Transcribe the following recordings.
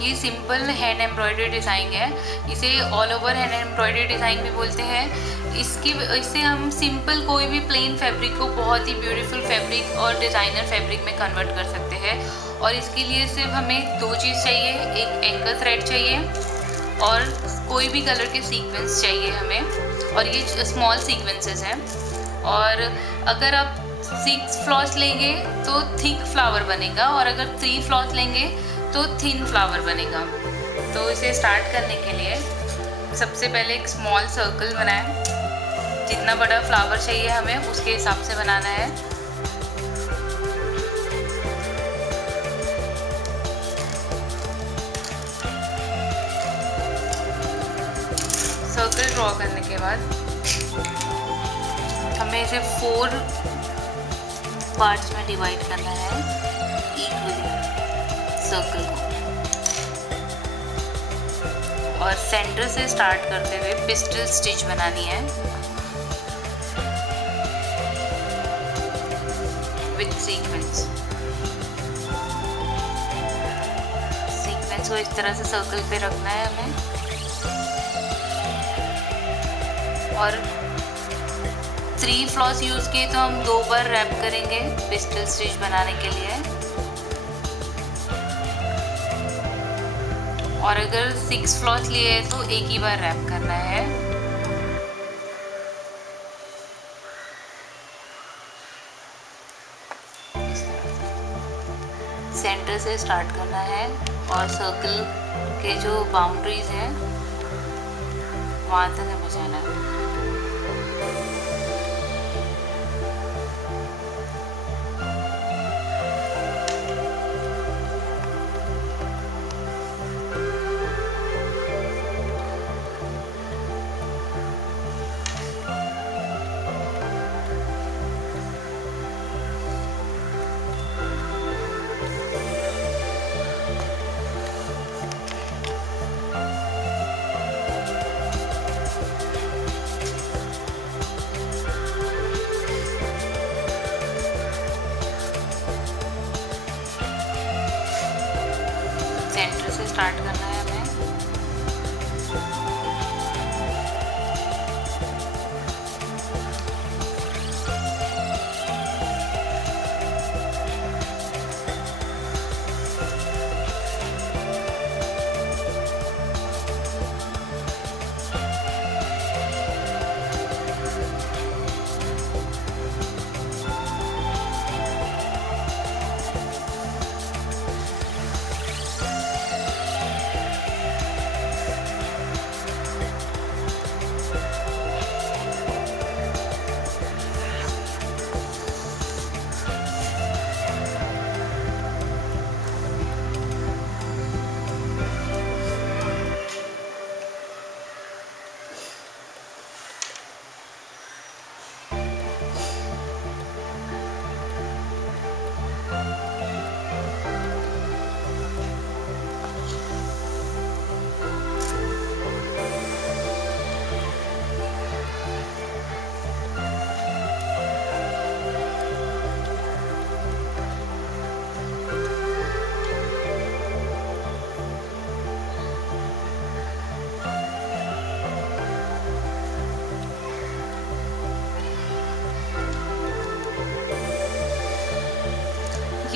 ये simple hand embroidery design है। इसे all over hand embroidery design भी बोलते हैं। इससे हम सिंपल कोई भी प्लेन फैब्रिक को बहुत ही ब्यूटीफुल फैब्रिक और डिज़ाइनर फैब्रिक में कन्वर्ट कर सकते हैं। और इसके लिए सिर्फ हमें 2 चीज़ चाहिए, एक एंकल थ्रेड चाहिए और कोई भी कलर के सीक्वेंस चाहिए हमें, और ये स्मॉल सीक्वेंसेस हैं। और अगर आप 6 फ्लॉस लेंगे तो थिक फ्लावर बनेगा, और अगर 3 फ्लॉस लेंगे तो थिन फ्लावर बनेगा। तो इसे स्टार्ट करने के लिए सबसे पहले एक स्मॉल सर्कल बनाएं। जितना बड़ा फ्लावर चाहिए हमें उसके हिसाब से बनाना है। सर्कल ड्रॉ करने के बाद हमें इसे 4 पार्ट्स में डिवाइड करना है इक्वली सर्कल को, और सेंटर से स्टार्ट करते हुए पिस्टल स्टिच बनानी है विद सीक्वेंस। सीक्वेंस को इस तरह से सर्कल पे रखना है हमें, और 3 फ्लॉस यूज किए तो हम 2 बार रैप करेंगे पिस्टल स्टिच बनाने के लिए। और अगर 6 फ्लॉस लिए हैं तो एक ही बार रैप करना है। सेंटर से स्टार्ट करना है और सर्कल के जो बाउंड्रीज हैं वहाँ तक हमें जाना है। सेंटर से स्टार्ट करना है हमें।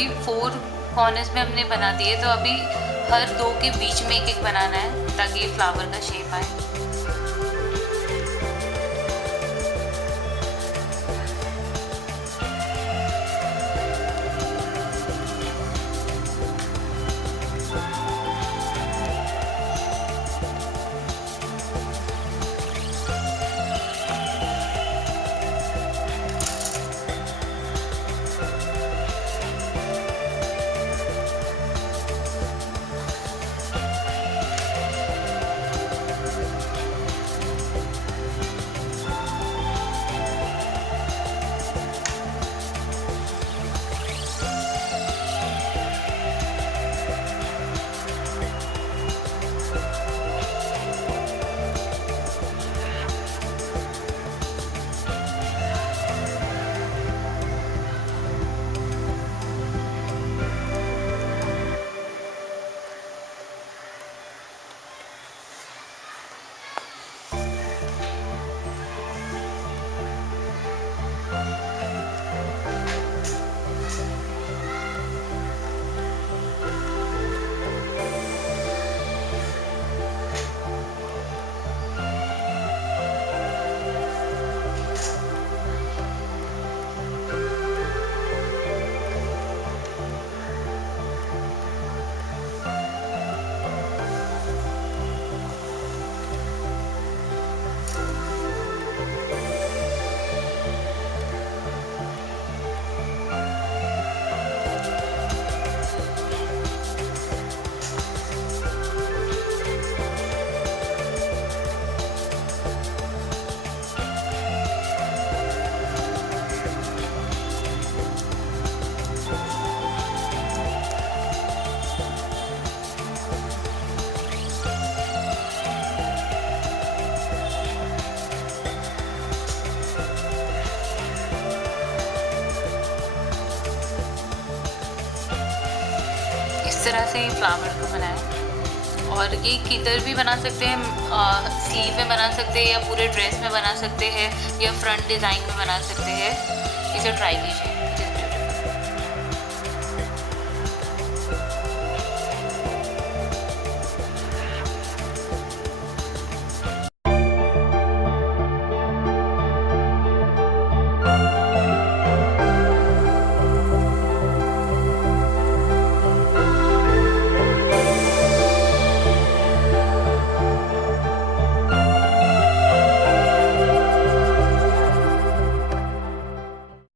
ये 4 कॉर्नर्स में हमने बना दिए, तो अभी हर 2 के बीच में एक बनाना है ताकि ये फ्लावर का शेप आए। इस तरह से फ्लावर को बनाया। और ये किधर भी बना सकते हैं, स्लीव में बना सकते हैं या पूरे ड्रेस में बना सकते हैं या फ्रंट डिज़ाइन में बना सकते हैं। इसे ट्राई कीजिए।